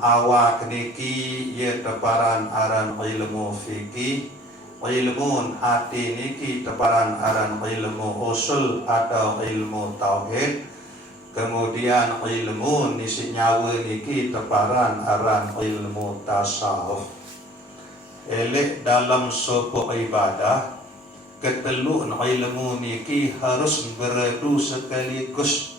awak niki ye teparan aran ilmu fikih, ilmu hati niki teparan aran ilmu usul atau ilmu tauhid, kemudian ilmu nisi nyawa niki teparan aran ilmu tasawuf. Elek dalam suatu ibadah ketelun ilmu niki harus beradu sekaligus.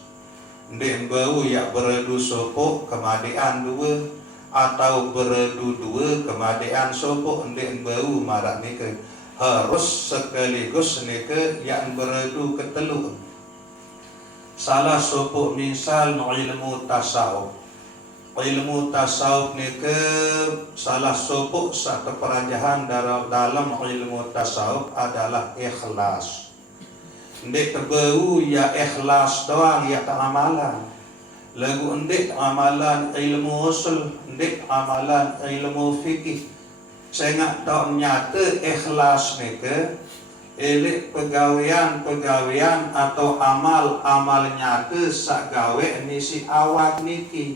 Ndek bau ya beradu sopo kemadian dua atau beradu dua kemadian sopo ndek bau marak nike harus sekaligus nike yang beradu ketelu. Salah sopo misal ilmu tasawuf. Ilmu tasawuf nike salah sopo satu perajahan dalam ilmu tasawuf adalah ikhlas. Ndek terbau ya ikhlas doang ya tak amalan. Lagu ndek amalan ilmu usul, ndek amalan ilmu fikih. Saya nak tahu nyata ikhlas nike elek pegawaian atau amal nyata sak gawe misi awak niki.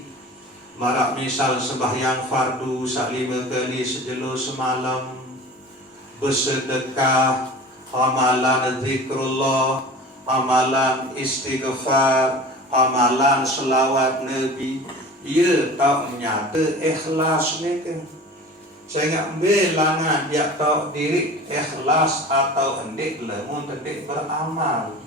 Marak misal sembahyang fardu sak 5 kali sejelo semalam, bersedekah, amalan zikrullah, amalan istighfar, amalan selawat Nabi. Ia tak nyata ikhlas nike. Saya ambil langan dia tahu diri ikhlas atau hendak lemun hendak beramal.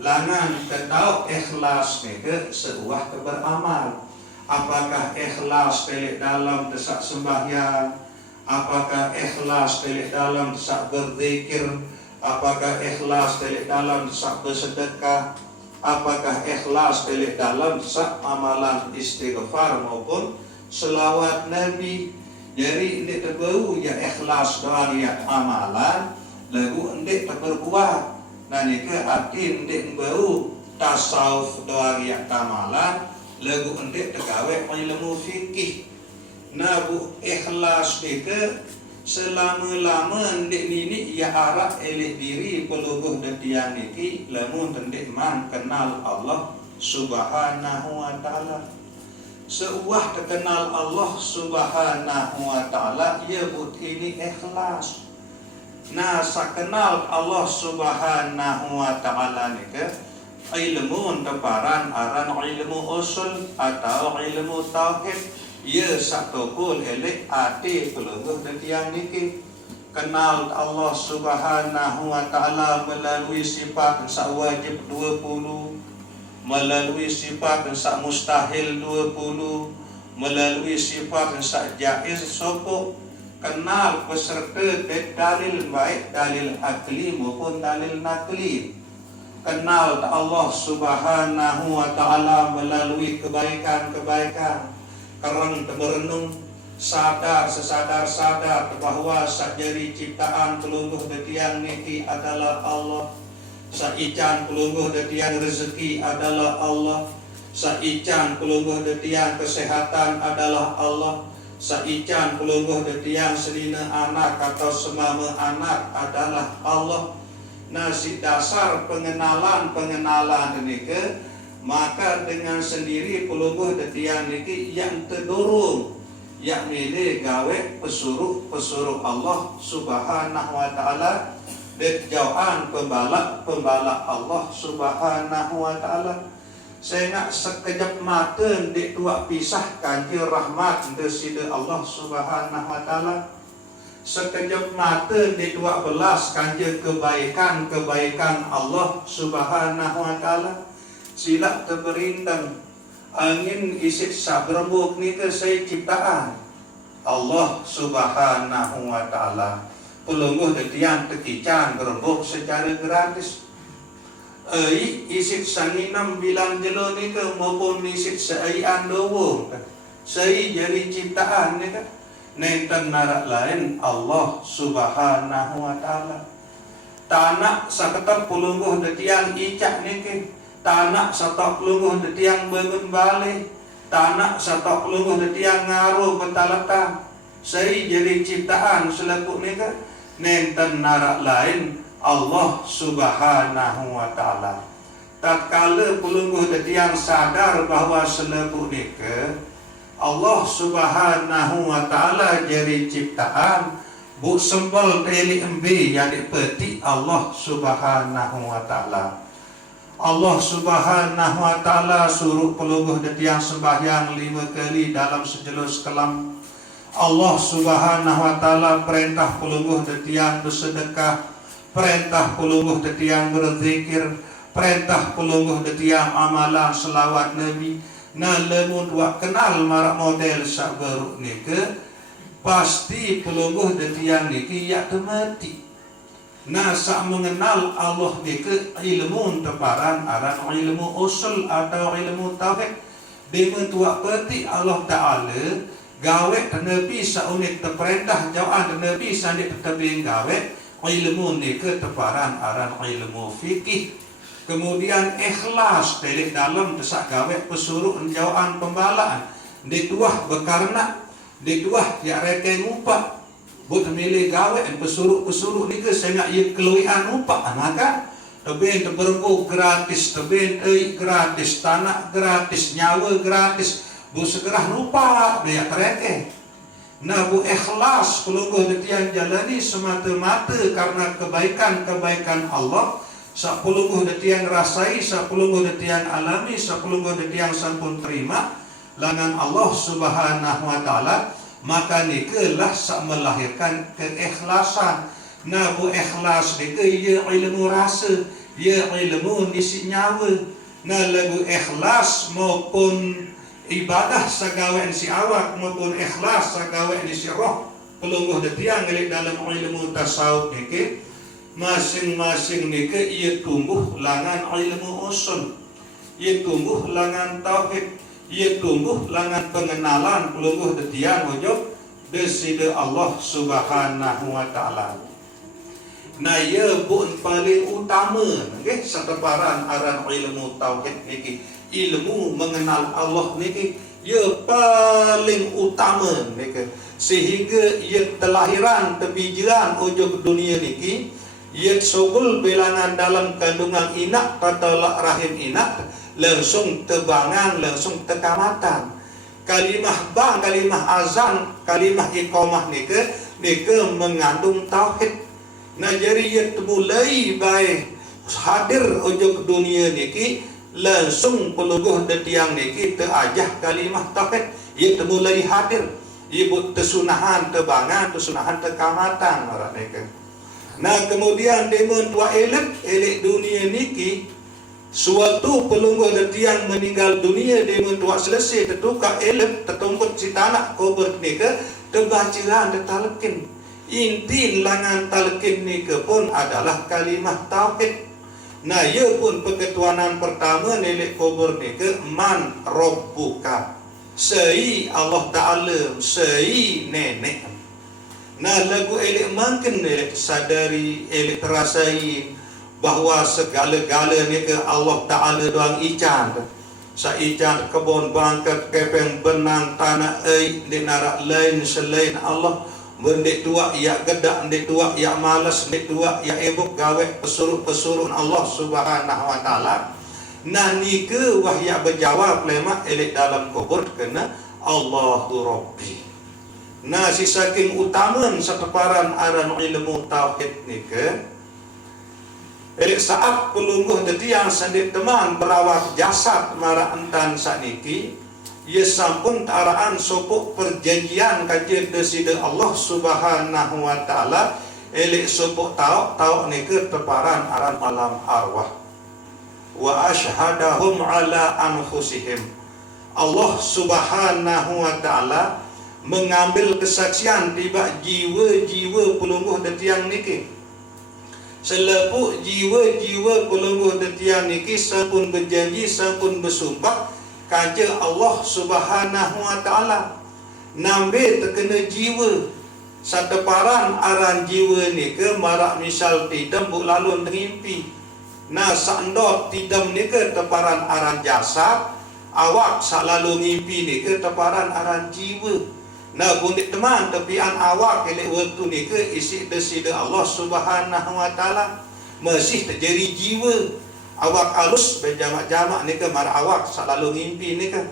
Langan tahu ikhlas nike sebuah beramal. Apakah ikhlas telik dalam desak sembahyang? Apakah ikhlas telik dalam desak berzikir? Apakah ikhlas telik dalam desak bersedekah? Apakah ikhlas telik dalam desak amalan istighfar maupun selawat Nabi? Jadi ini terbau ya ikhlas doang ya amalan, lagu ini berbuat. Nah ini ke arti ini bau tasawuf doang ya amalan, lagu ini tergawe ilmu fikih. Nah bu ikhlas deke selama-lama ndek nini ya arah elek diri peluguh detian niki lamun ndek man kenal Allah Subhanahu wa taala. Seuah terkenal Allah Subhanahu wa taala ia but ini ikhlas. Nah sakenal Allah Subhanahu wa taala nika ilmu teparan aran ilmu usul atau ilmu tauhid. Ia satu kul elek ati peluguh detian niki kenal Allah Subhanahu wa taala melalui sifat sak wajib 20, melalui sifat sak mustahil 20, melalui sifat sak jaiz sopo, kenal peserta dalil baik dalil akli maupun dalil nakli. Kenal Allah Subhanahu wa taala melalui kebaikan-kebaikan. Kerang merenung sadar sesadar bahwa sakjari ciptaan pelungguh detian niki adalah Allah. Saican pelungguh detian rezeki adalah Allah. Saican pelungguh detian kesehatan adalah Allah. Saican pelungguh detian selina anak atau semama anak adalah Allah. Nah si dasar pengenalan ini ke maka dengan sendiri pelungguh detian niki yang terdorong yang milih gawe pesuruh Allah Subhanahu wa taala jauhan pembalak Allah Subhanahu wa taala. Saya nak sekejap mata dik dua pisah kanjil rahmat desida Allah Subhanahu wa taala. Sekejap mata dik dua belas kanjil kebaikan Allah Subhanahu wa taala. Sila terberindang angin isi sabrembuk ni ke saya ciptaan Allah Subhanahu wa taala. Pelungguh detian tekican berembuk secara gratis. Isi sanginam bilang jelo ni ke maupun isi seian dowo. Sei jadi ciptaan ni ke. Nenten narak lain Allah Subhanahu wa taala. Tanak saketar pelungguh detian icak ni ke. Tanak satok pelungguh detiang bangun balik. Tanak satok pelungguh detiang ngaruh bentalatan. Saya jadi ciptaan selaku ni ke nenten narak lain Allah Subhanahu wa taala. tatkala pelungguh detiang sadar bahwa selebu nika Allah Subhanahu wa taala jari ciptaan bu sembel teli embe yang dipeti Allah Subhanahu wa taala. Allah Subhanahu wa taala suruh pelungguh detiang sembahyang 5 kali dalam sejelus kelam. Allah Subhanahu wa taala perintah pelungguh detiang bersedekah, perintah pelungguh detiang berzikir, perintah pelungguh detiang amalan selawat Nabi. Nah lemun dua kenal marak model sak baru nike pasti pelungguh detiang niki ya temati. Nah sak mengenal Allah nike ilmu teparan aran ilmu usul atau ilmu tauhid. Dengan tua peti Allah Ta'ala gawe Nabi saunik terperintah jauhan Nabi sandik tetapi gawe ilmu nike teparan aran ilmu fikih. Kemudian ikhlas telik dalam desak gawe pesuruh jauhan pembalaan dituah bekarna dituah ya reke ngupak buat milih gawe pesuruh ni ke saya ia keluian ngupak maka teben teberbu gratis teben gratis tanah gratis nyawa gratis bu segerah lupa dia reke. Nah bu ikhlas pelungguh detiang jalani semata-mata karena kebaikan Allah. Sapulungguh detiang rasai, sapulungguh detiang alami, sapulungguh detiang sampun terima langan Allah Subhanahu wa taala, maka nikelah sak melahirkan keikhlasan. Nah bu ikhlas nike ia ilmu rasa, ia ilmu isi nyawa. Nah lagu ikhlas maupun ibadah sagawe si awak maupun ikhlas sagawe si roh pelungguh detiang ngelik dalam ilmu tasawuf nike masing-masing nike ia tumbuh langan ilmu usul, ia tumbuh langan tauhid, ia tumbuh langan pengenalan pelungguh detiang wujud deside Allah Subhanahu wa taala. Nah ia pun paling utama nggih sateparan aran ilmu tauhid niki, ilmu mengenal Allah niki ia paling utama niki, sehingga ia telahiran tebijiran ujung dunia niki ia sogul bilangan dalam kandungan inak atau rahim inak langsung tebangan langsung tekamatan kalimah ba kalimah azan kalimah iqamah nike mengandung tauhid. Nah jadi ia mulai baik hadir ujung dunia niki langsung pelungguh detiang niki teajah kalimah tauhid ia mulai hadir ibu tesunahan tebangan tesunahan tekamatan orang nike. Nah kemudian demun tua elik dunia niki suatu pelungguh detiang meninggal dunia demun tua selesai tetuka elik tetumput si tanah kubur nika tebaciran tetalekin inti langan talekin nika pun adalah kalimah tauhid. Nah ia pun peketuanan pertama nelik kubur nika man robbuka sei Allah Ta'ala sei nenek. Nah lagu elik makin elik sadari elik terasai bahawa segala-gala ni ke Allah Ta'ala doang ican. Sa ican kebun bangkat kepeng benang tanah di narak lain selain Allah. Bendek tua ya gedak, bendek tua ya malas, bendek tua ya ebuk gawe pesuruh-pesuruh Allah Subhanahu wa taala. Nah ni ke wahya berjawab lemak elik dalam kubur kena Allahu Rabbi. Nah si saking utaman sateparan aran ilmu tauhid nike elik saat pelungguh detiang sandit teman berawak jasad mara entan sakniki ia sampun taraan sopuk perjanjian kajian deside Allah Subhanahu wa taala elik sopuk tau nike teparan aran alam arwah wa asyhadahum ala anfusihim. Allah Subhanahu wa taala mengambil kesaksian tiba jiwa-jiwa pelungguh detiang niki. Selepuk jiwa-jiwa pelungguh detiang niki sampun berjanji sampun bersumpah kaja Allah Subhanahu wa taala nambe terkena jiwa sateparan aran jiwa niki marak misal tidam bu lalu ngimpi. Nah sandot tidam niki teparan aran jasad awak selalu ngimpi niki teparan aran jiwa. Nah bundik teman tepian awak elek waktu ni ke isi deside Allah Subhanahu wa taala masih terjadi jiwa awak alus berjamak-jamak ni ke marah awak selalu ngimpi ni ke.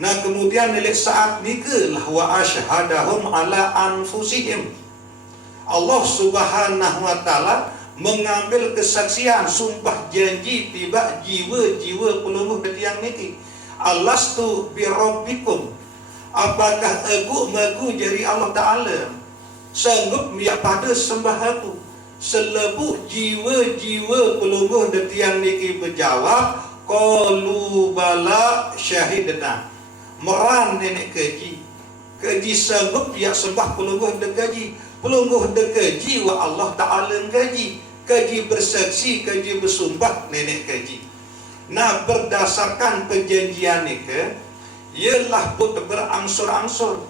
Nah kemudian nilai saat nikelah wa asyhadahum ala anfusihim. Allah Subhanahu wa taala mengambil kesaksian sumpah janji tiba jiwa-jiwa pelungguh detiang niki. Alastu bi rabbikum. Apakah aku magu jari Allah Ta'ala sanggup miak pada sembah aku? Selebu jiwa-jiwa pelungguh detiang niki berjawab, qalu bala syahidna. Meran nenek keji sanggup miak sembah pelungguh dekaji. Pelungguh dekaji wa Allah Ta'ala kaji bersaksi, kaji bersumpah nenek kaji. Nah berdasarkan perjanjian ni ialah berangsur-angsur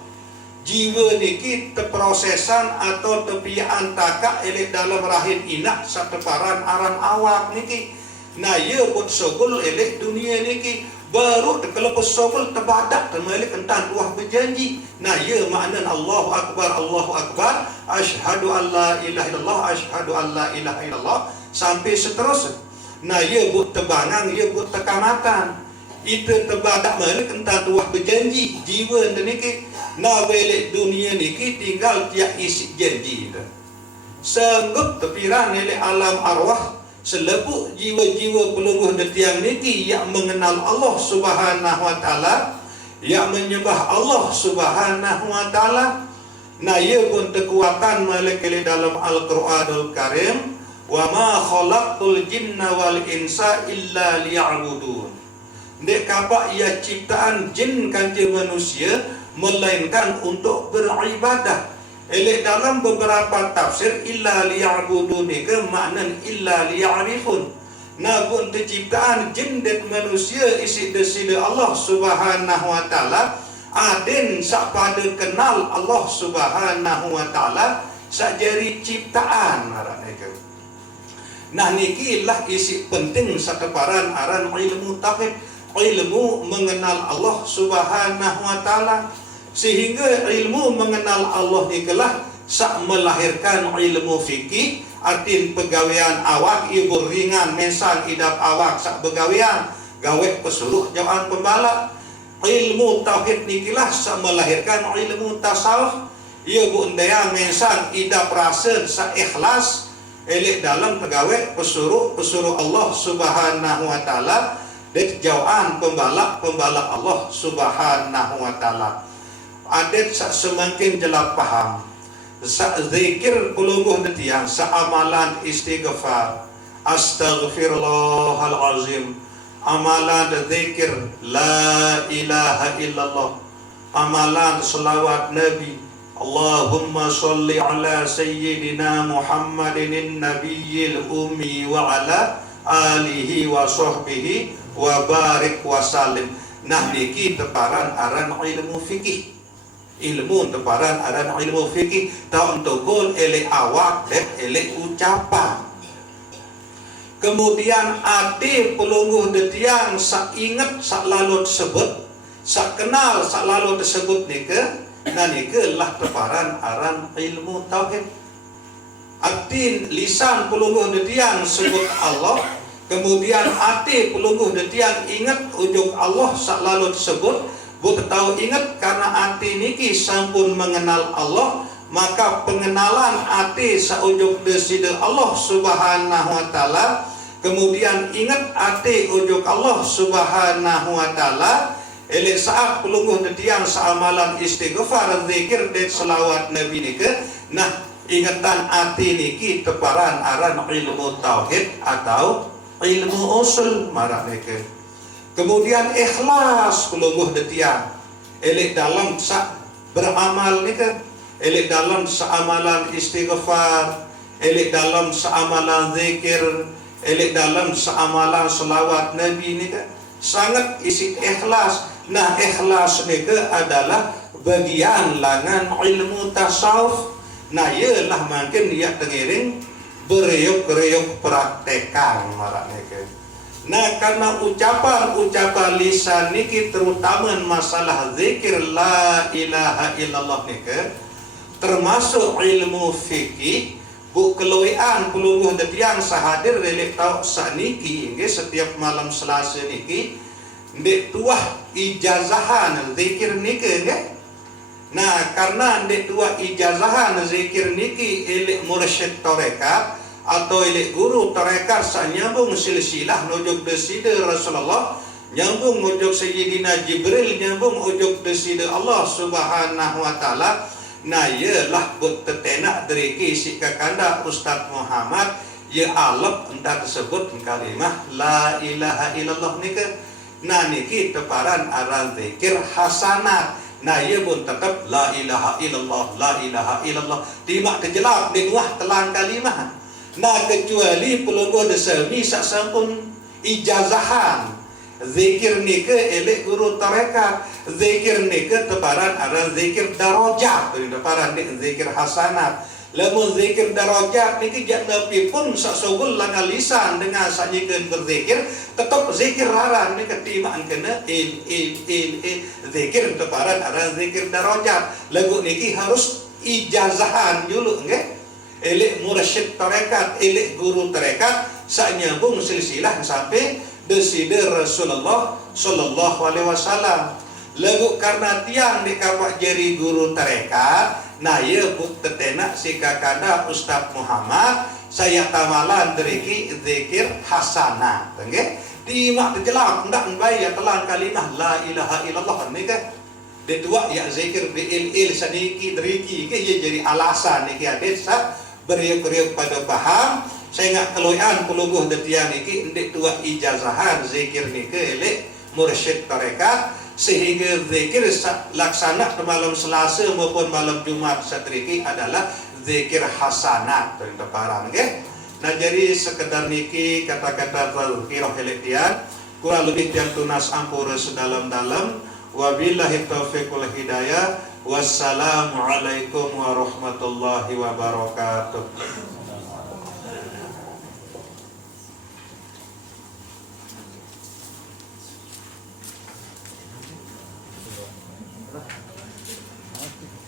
jiwa niki terprosesan atau tepian takak elek dalam rahim inak sateparan aran awak niki. Nah ia buat sogol elek dunia niki baru terkelepus sogol terbadak terbalik entan tuah berjanji. Nah ia makna Allahu Akbar asyhadu an la ilaha illallah asyhadu an la ilaha illallah sampai seterusnya. Nah ia buat terbangang, ia buat terkamatan. Itu terbadak balik entah tuah berjanji jiwa niki. Nah welek dunia niki tinggal tiap isi janji itu. Sanggup tepiran oleh alam arwah selebu jiwa-jiwa pelungguh detiang niki yang mengenal Allah Subhanahu wa taala, yang menyembah Allah Subhanahu wa taala. Nah ia pun kekuatan malaikat dalam Al-Qur'anul Karim, wa ma khalaqtul jinna wal insa illa liya'budun. Dek kapak ia ciptaan jin kanti manusia melainkan untuk beribadah. Elek dalam beberapa tafsir illa liya'budun ke makna illa liya'rifun. Nah pun ciptaan jin dan manusia isi desida Allah Subhanahu wa taala aden sak pada kenal Allah Subhanahu wa taala sajari ciptaan marane ke. Nah niki lah isi penting sakeparan aran ilmu tauhid, ilmu mengenal Allah Subhanahu wa taala. Sehingga ilmu mengenal Allah ikalah sak melahirkan ilmu fikih, artin pegawaian awak ibu ringan mensan idap awak sak begawian gawe pesuruh jawaan pembalap. Ilmu tauhid nikilah sak melahirkan ilmu tasawuf, ibu undaya mensan idap rasa sak ikhlas elek dalam pegawai pesuruh Allah Subhanahu wa taala dan jawaan pembalap Allah Subhanahu wa taala. Adet sak semakin jelas paham sak zikir pelungguh detiang sak amalan istighfar astaghfirullahalazim, amalan zikir la ilaha illallah, amalan selawat nabi Allahumma sholli ala sayyidina Muhammadin nabiyil ummi wa ala alihi wa sahbihi wa barik wa salim. Nah niki teparan aran ilmu fikih, ilmu teparan aran ilmu fikih tau entokol ele awak dan ele ucapan. Kemudian ade pelungguh detiang sak ingat sak lalu tersebut, sak kenal sak lalu tersebut nika. Nah nika lah teparan aran ilmu tauhid. Artin lisan pelungguh detiang sebut Allah, kemudian ade pelungguh detiang ingat ujuk Allah sak lalu tersebut. Buat tahu ingat karena hati niki sampun mengenal Allah, maka pengenalan hati saujuk desida Allah Subhanahu wa taala. Kemudian ingat hati ujuk Allah Subhanahu wa taala. Elek saat pelungguh detiang seamalan istighfar, zikir dan selawat Nabi niki. Nah ingatan hati niki teparan aran ilmu tauhid atau ilmu usul marak niki. Kemudian ikhlas pelungguh detiang elek dalam sak beramal nika, elek dalam seamalan istighfar, elek dalam seamalan zikir, elek dalam seamalan selawat Nabi nika sangat isi ikhlas. Nah ikhlas nika adalah bagian langan ilmu tasawuf. Nah ialah makin dia tengiring bereyuk-reyuk praktekan marak nika. Nah karena ucapan lisan niki terutama masalah zikir la ilaha illallah niki termasuk ilmu fikih bu keloian pelungguh detiang sahadir relek tau saniki nggih setiap malam Selasa niki ndek tuah ijazahan zikir niki nggih. Nah, karena ndek tuah ijazahan zikir niki elek mursyid tarekat atau elek guru tarekat sanyambung silsilah nujuk deside Rasulullah, nyambung ujuk Sayyidina Jibril, nyambung ujuk deside Allah Subhanahu wa taala. Nah, ialah buat tetenak dari si kakanda Ustaz Muhammad ya alap entah tersebut kalimah la ilaha illallah nika. Nah, niki teparan aran zikir hasanat. Nah, ia pun tetap la ilaha illallah, la ilaha illallah. Timak terjelap di nuah telan kalimah. Nah, kecuali pelungguh desami sak sampun ijazahan. Zikir nika elek guru tarekat, zikir nika teparan aran zikir darajat, teparan nik zikir hasanat. Lamun zikir darajat niki jak nabi pun sak sogol langa lisan dengan sanjikeun berzikir, tetap zikir aran nika timaan kena zikir teparan aran zikir darajat. Lagu niki harus ijazahan dulu nggih. Elek mursyid tarekat, elek guru tarekat sak nyambung silsilah sampai deside Rasulullah sallallahu alaihi wasallam. Lagu karena tiang di kawak jari guru tarekat, nah ya buk tetenak si kakanda Ustaz Muhammad saya tamalan deriki zikir hasanah, nggih. Di mak terjelak ndak mbaya telan kalimah la ilaha illallah nika. De dua ya zikir bil saniki deriki ke ya jadi alasan niki adet sa beriuk-riuk pada paham. Saya nggak keloyan pelungguh detian niki ndek tua ijazahan zikir niki elek mursyid tarekat sehingga zikir laksana ke malam Selasa maupun malam Jumat satriki adalah zikir hasanat temparan nggih. Nah, jadi sekedar niki kata-kata tazkirah eletian kurang lebih yang tunas ampura sedalam-dalam. Wabillahi taufiq wal hidayah. Wassalamualaikum warahmatullahi wabarakatuh.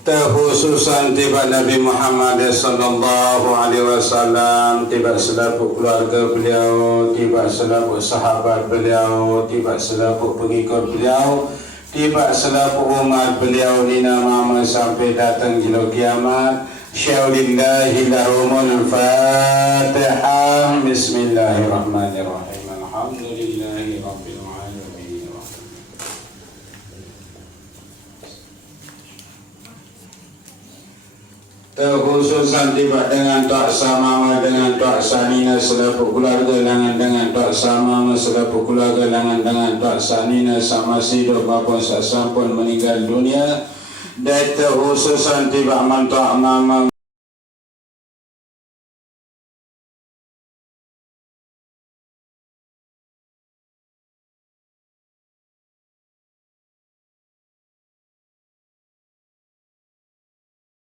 Terkhususan tiba Nabi Muhammad sallallahu alaihi wasallam, tiba selaku keluarga beliau, tiba selaku sahabat beliau, tiba selaku pengikut beliau, tiba selaku umat beliau lina mama sampai datang jilo kiamat. Syaulillahi lahumul Fatihah. Bismillahirrahmanirrahim. Alhamdulillahi rabbil alamin. Terkhususan tiba dengan tak sama dengan tak sanina selaku keluarga dengan tak sama selaku keluarga dengan tak sanina sama hidup maupun sasampun meninggal dunia. Dan terkhususan tiba mantak mama